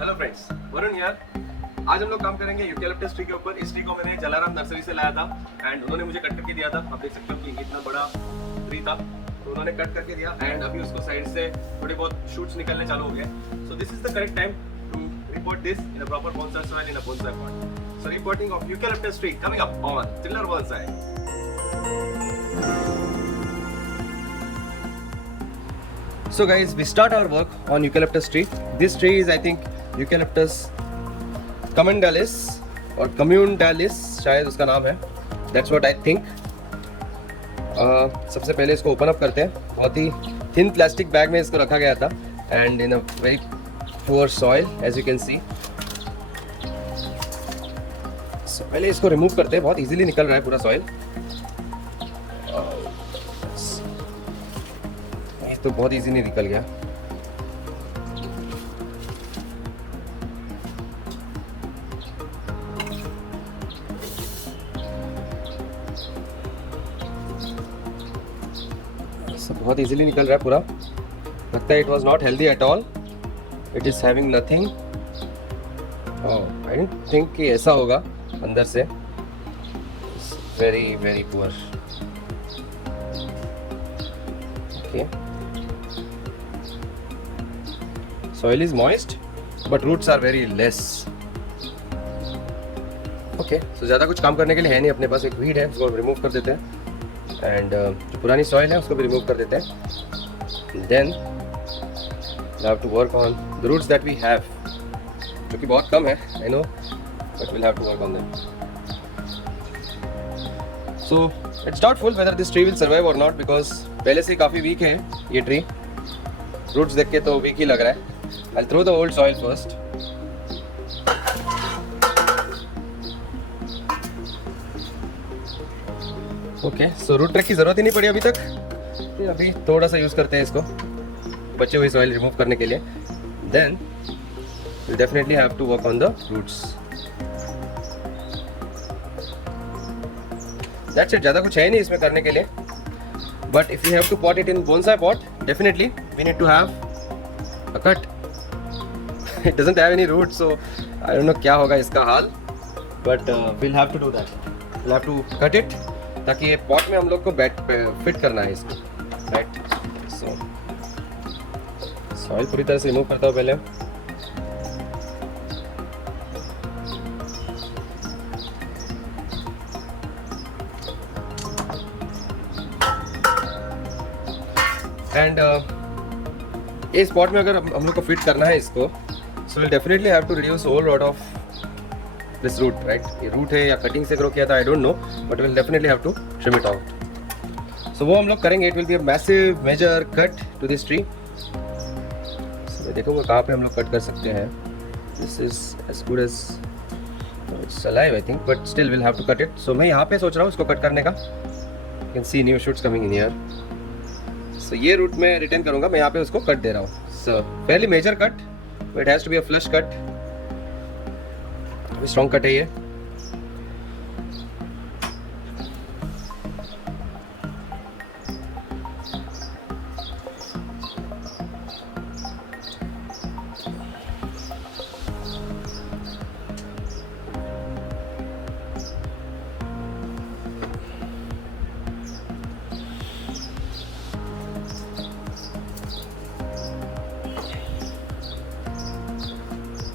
Hello friends, Varun यार। आज हम लोग काम करेंगे यूकेलिप्टस ट्री के ऊपर। इस ट्री को मैंने जलाराम नर्सरी से लाया था एंड उन्होंने मुझे कट करके दिया था। आप देख सकते हो कि इतना बड़ा ट्री था, तो उन्होंने कट करके दिया एंड अभी उसको साइड से थोड़े बहुत शूट्स निकलने चालू हो गए। So this is the correct time to repot this in a proper bonsai soil in a bonsai pot. So repotting of eucalyptus tree coming up on Thriller Bonsai. So guys, we start our work on eucalyptus tree. This tree is, I think, Eucalyptus commendalis or commundalis, शायद उसका नाम है. That's what I think. सबसे पहले इसको open up करते हैं. बहुत ही थिन प्लास्टिक बैग में इसको रखा गया था and in a very poor soil, as you can see. So, पहले इसको रिमूव करते हैं. बहुत इजीली निकल रहा है पूरा सॉइल. तो बहुत इजीली निकल गया. बहुत इजीली निकल रहा है पूरा. लगता है it was not healthy at all. It is having nothing. I don't think कि ऐसा होगा अंदर से. Very very poor. Okay. Soil is moist, but roots are very less. Okay, so ज़्यादा कुछ काम करने के लिए है नहीं. अपने पास एक वीड है, उसको रिमूव कर देते हैं एंड जो पुरानी सॉइल है उसको भी रिमूव कर देते हैं. Then we have to work on the roots that we have, जो कि बहुत कम है, I know, but we'll have to work on them. So it's doubtful whether this tree will survive or not because पहले से काफ़ी week है ये tree. Roots देख के तो वीक ही लग रहा है. I'll throw the old soil first. Okay, so root track की ज़रूरत ही नहीं पड़ी अभी तक. अभी थोड़ा सा यूज़ करते हैं इसको बचे हुए सॉइल रिमूव करने के लिए. Then we'll definitely have to work on the roots. That's it. ज़्यादा कुछ है नहीं इसमें करने के लिए. But if we have to pot it in bonsai pot, definitely we need to have a cut. It doesn't have any roots, so I don't know क्या होगा इसका हाल. But we'll have to do that. We'll have to cut it ताकि ये pot में हम लोग को fit करना है इसको. Right? So सॉइल पूरी तरह से रिमूव करता हूँ पहले. एंड इस पॉट में अगर हम लोग को फिट करना है इसको, so we'll definitely have to reduce a whole lot of this root, right? ये root है या कटिंग से ग्रो किया था, I don't know, but we'll definitely have to trim it out. So वो हम लोग करेंगे. It will be a massive major cut to this tree. So देखो वो कहाँ पे हम लोग कट कर सकते हैं. This is as good as it's alive, I think, but still we'll have to cut it. So मैं यहाँ पे सोच रहा हूँ इसको कट करने का. You can see new shoots coming in here. So ये रूट में रिटर्न करूँगा. मैं यहाँ पे उसको कट दे रहा हूँ. So fairly major cut. But it has to be a flush cut. Strong cut है ये.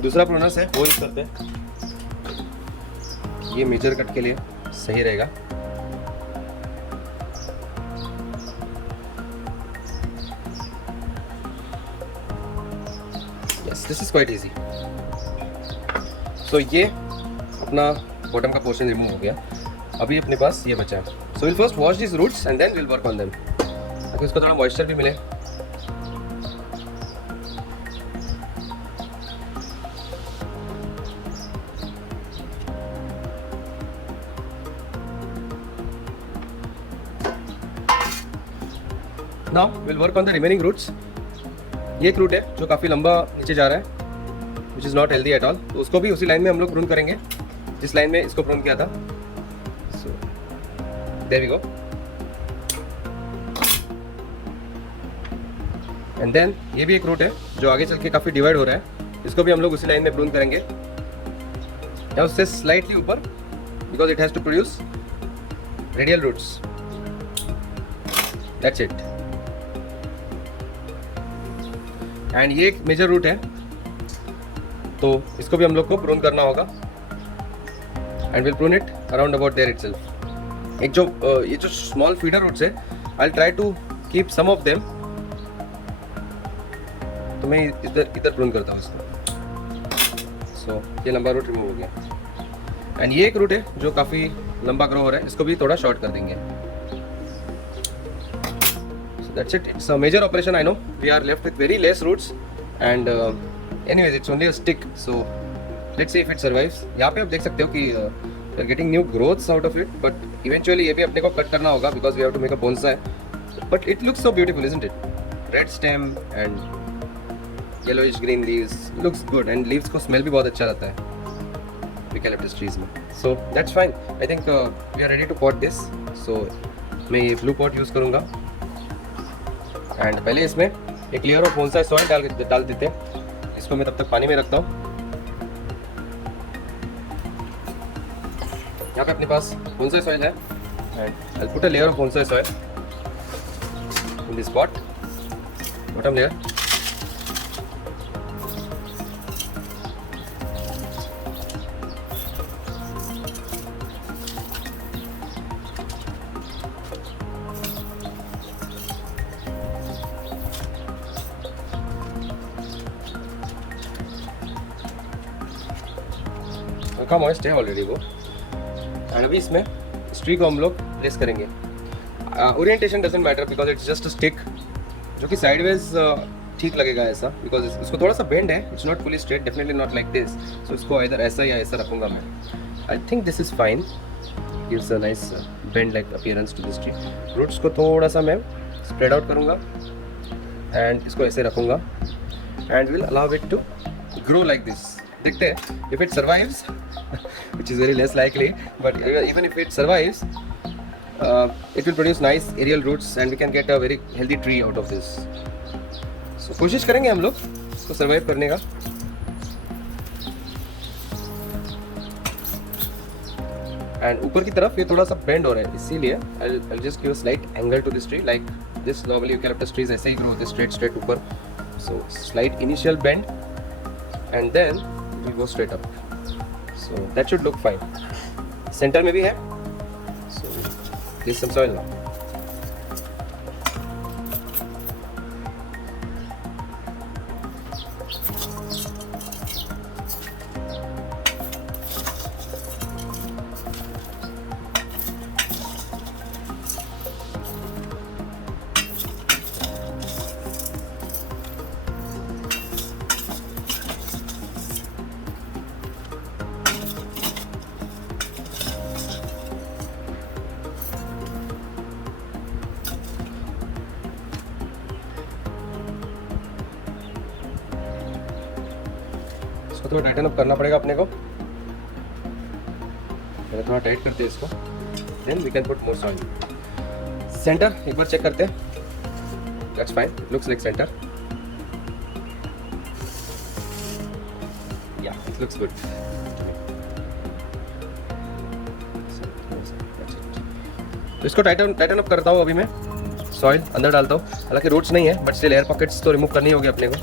दूसरा प्रोनस है वो यूज करते हैं. ये मेजर कट के लिए सही रहेगा. Yes, this is quite easy. So ये अपना बॉटम का पोर्शन रिमूव हो गया. अभी अपने पास ये बचा है. So will first wash this roots and then will work on them ताकि उसको थोड़ा मॉइस्चर भी मिले. Now we'll work on the remaining roots. ये एक रूट है जो काफ़ी लंबा नीचे जा रहा है, which is not healthy at all. तो उसको भी उसी लाइन में हम लोग प्रून करेंगे जिस लाइन में इसको प्रून किया था. So there we go. And then ये भी एक रूट है जो आगे चल के काफ़ी डिवाइड हो रहा है. इसको भी हम लोग उसी लाइन में प्रून करेंगे या उससे स्लाइटली ऊपर, because it has to produce radial roots. That's it. And ये एक मेजर रूट है, तो इसको भी हम लोग को प्रून करना होगा। And will prune it around about there itself. एक जो ये जो स्मॉल फीडर रूट्स है, I will try to keep some of them, तो मैं इधर प्रून करता हूँ इसको। सो ये लंबा रूट रिमूव हो गया। एंड ये एक रूट है जो काफ़ी लंबा ग्रो हो रहा है, इसको भी थोड़ा शॉर्ट कर देंगे। So that's it. It's a major operation, I know. We are left with very less roots and anyways it's only a stick, so let's see if it survives. यहाँ पे आप देख सकते हो कि we are getting new growths out of it, but eventually ये भी अपने को कट करना होगा because we have to make a bonsai. But it looks so beautiful, isn't it? Red stem and yellowish green leaves, looks good, and leaves को smell भी बहुत अच्छा रहता है eucalyptus trees में। So that's fine. I think we are ready to pot this. So मैं ये blue pot use करूँगा and पहले इसमें एक layer of bonsai soil डाल देते हैं। इसको मैं तब तक पानी में रखता हूँ। यहाँ पे अपने पास bonsai soil है and I'll put a layer of bonsai soil in this pot, bottom layer. हल्का मॉइस्ट है ऑलरेडी वो। एंड अभी इसमें स्ट्री को हम लोग प्लेस करेंगे। Orientation doesn't matter because it's just a stick, जो कि साइडवेज ठीक लगेगा ऐसा, बिकॉज इसको थोड़ा सा बेंड है, it's not fully straight, definitely not like this. So इसको इधर ऐसा या ऐसा रखूंगा मैं। I think this is fine, gives a nice bend like appearance to this tree. Roots को थोड़ा सा मैं स्प्रेड आउट करूँगा एंड इसको ऐसे रखूँगा and will allow it to grow like this. देखते हैं if it survives which is very less likely, but even if it survives it will produce nice aerial roots and we can get a very healthy tree out of this. So कोशिश करेंगे हम लोग इसको survive करने का। and ऊपर की तरफ ये थोड़ा सा bend हो रहा है, इसीलिए I'll just give a slight angle to this tree like this. Normally eucalyptus trees ऐसे ही grow होते हैं straight ऊपर, so slight initial bend and then will go straight up. So that should look fine. Center में भी है, so give some soil now. थोड़ा Titan up करना पड़ेगा अपने को। पहले थोड़ा टाइट करते हैं इसको, then we can put more soil. Centre एक बार चेक करते हैं। That's fine, it looks like centre. या इट लुक्स गुड। तो इसको टाइटन अप करता हूँ अभी मैं। सॉइल अंदर डालता हूँ, हालांकि रूट्स नहीं है बट स्टिल एयर पॉकेट्स तो रिमूव करनी होगी अपने को।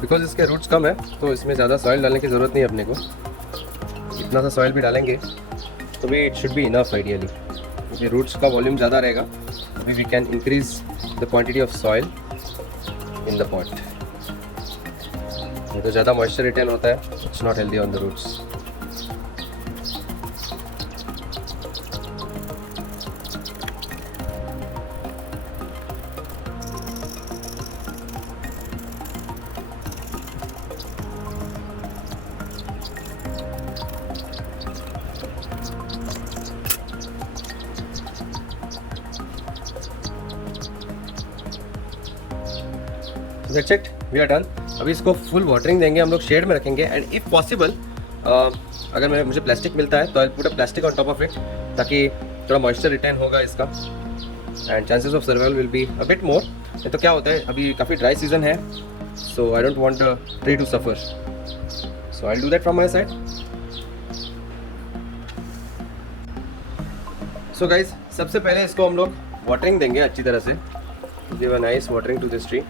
बिकॉज इसके रूट्स कम है तो इसमें ज़्यादा सॉइल डालने की ज़रूरत नहीं है अपने को। इतना सा सॉइल भी डालेंगे तो भी it should be enough ideally, क्योंकि रूट्स का वॉल्यूम ज़्यादा रहेगा अभी we can increase the quantity of soil in the pot. तो ज़्यादा मॉइस्चर रिटेन होता है, it's not healthy on the roots. That's it, we are done। अभी इसको फुल वाटरिंग देंगे हम लोग, शेड में रखेंगे एंड इफ पॉसिबल अगर मुझे प्लास्टिक मिलता है तो I put a plastic on top of it, ताकि थोड़ा मॉइस्चर रिटेन होगा इसका and chances of survival will be a bit more. नहीं तो क्या होता है, अभी काफ़ी ड्राई सीजन है, so I don't want the tree to suffer, so I will do that from my side. So guys, सबसे पहले इसको हम लोग वाटरिंग देंगे अच्छी तरह से, give a nice watering to this tree.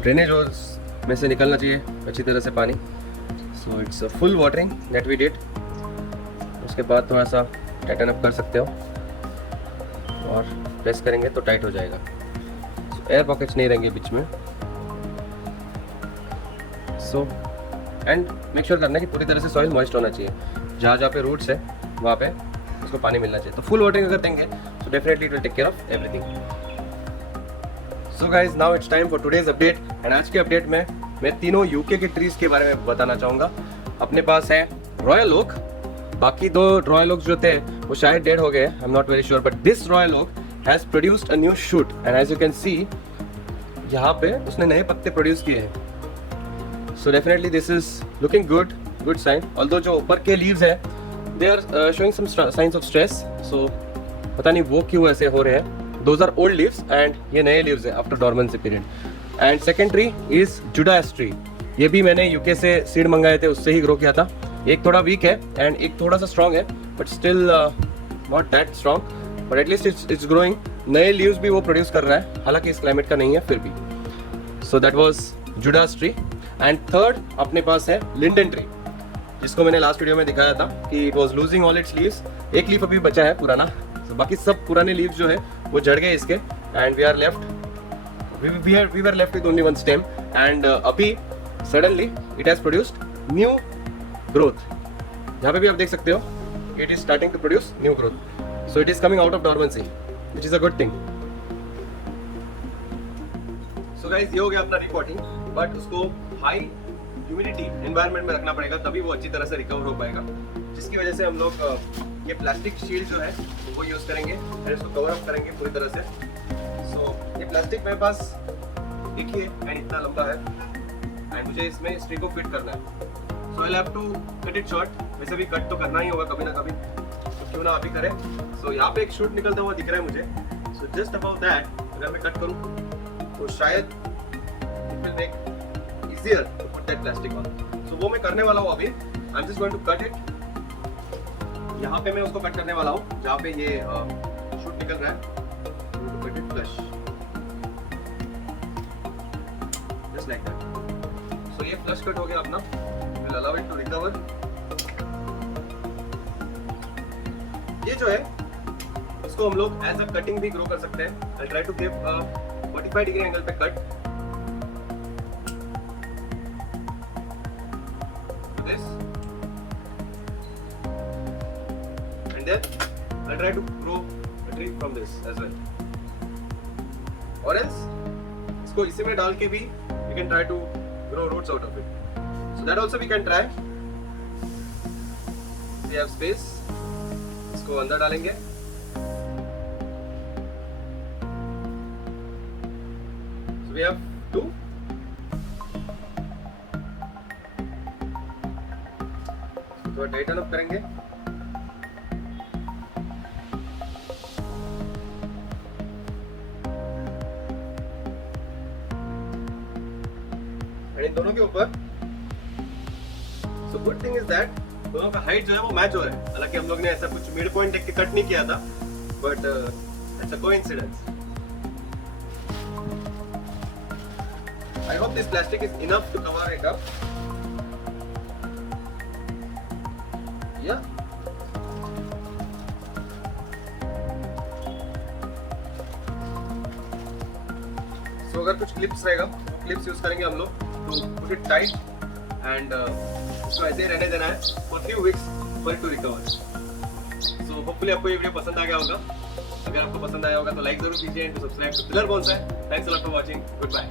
Drainage holes में से निकलना चाहिए अच्छी तरह से पानी। So it's a full watering that we did. उसके बाद थोड़ा सा टाइटन अप कर सकते हो और प्रेस करेंगे तो टाइट हो जाएगा। सो एयर पॉकेट्स नहीं रहेंगे बीच में। सो एंड मेक श्योर करना है कि पूरी तरह से सॉइल मॉइस्ट होना चाहिए, जहाँ जहाँ पे रूट्स है वहाँ पे उसको पानी मिलना चाहिए। तो फुल वाटरिंग अगर देंगे तो definitely it will take care of everything. So guys, now it's time for today's update and आज के अपडेट में मैं तीनों यूके के ट्रीज के बारे में बताना चाहूँगा। अपने पास है रॉयल ओक, बाकी दो रॉयल ओक जो थे वो शायद डेड हो गए, I am not very sure, but this royal oak has produced a new shoot and as you can see यहाँ पे उसने नए पत्ते प्रोड्यूस किए हैं। So definitely this is looking good sign, although जो ऊपर के लीव्स है they are showing some signs of stress. So पता नहीं वो क्यों ऐसे हो रहे हैं। Those are old leaves and ये नए leaves है after dormancy period. And second tree is Judas tree. ये भी मैंने यूके से सीड मंगाए थे, उससे ही ग्रो किया था। एक थोड़ा वीक है एंड एक थोड़ा सा स्ट्रॉन्ग है, but still not that strong, but at least it's growing. नए लीव्स भी वो प्रोड्यूस कर रहा है, हालांकि इस क्लाइमेट का नहीं है फिर भी। So that was Judas tree. And third अपने पास है लिंडन ट्री, जिसको मैंने लास्ट वीडियो में दिखाया था कि it was losing all it's leaves. एक लीफ अभी बचा है पुराना, so, बाकी सब पुराने लीव्स जो है वो झड़ गए इसके and we were left with only one stem and अभी suddenly it has produced new growth. यहाँ पे भी आप देख सकते हो it is starting to produce new growth, so it is coming out of dormancy which is a good thing. So guys, ये हो गया अपना रिपोर्टिंग, बट उसको हाई ह्यूमिडिटी एनवायरनमेंट में रखना पड़ेगा, तभी वो अच्छी तरह से रिकवर हो पाएगा, जिसकी वजह से हम लोग ये प्लास्टिक शील्ड जो है वो यूज़ करेंगे और इसको कवर अप करेंगे पूरी तरह से। सो ये प्लास्टिक मेरे पास एक ही है एंड इतना लंबा है एंड मुझे इसमें इस ट्री को फिट करना है। So I have to cut it short. वैसे भी कट तो करना ही होगा कभी ना कभी, तो क्यों ना अभी करें। सो यहाँ पे एक शूट निकलता हुआ दिख रहा है मुझे। सो जस्ट अबाउट दैट अगर मैं कट करूँ तो शायद it will make easier to put that plastic on. So वो मैं करने वाला हूँ अभी। I am just going to cut it. यहाँ पे मैं उसको कट करने वाला हूँ जहाँ पे ये शूट निकल रहा है। Cut it flush just like that. So ये फ्लश कट हो गया अपना। Will allow it to recover. ये जो है इसको हम लोग एज अ कटिंग भी ग्रो कर सकते हैं। I try to give 45 degree angle पे cut this and then I'll try to grow a tree from this as well. Or else इसको इसी में डाल के भी we can try to grow roots out of it. So that also we can try. We have space. इसको अंदर डालेंगे। So we have two. थोड़ा टाइटन अप करेंगे। इन दोनों के ऊपर। So good thing is that दोनों का हाइट जो है वो मैच हो रहा है। हालांकि हम लोग ने ऐसा कुछ मिड पॉइंट देख के कट नहीं किया था, but it's a coincidence. I hope this plastic is enough to cover it up या सो अगर कुछ क्लिप्स रहेगा, क्लिप्स यूज करेंगे हम लोग, तो पुट इट टाइट एंड इसको ऐसे ही रहने देना है for few weeks for it to recover. So hopefully आपको ये वीडियो पसंद आ गया होगा। अगर आपको पसंद आया होगा तो लाइक जरूर कीजिए and subscribe to Pillar Bonsai. Thanks a lot for watching, good bye.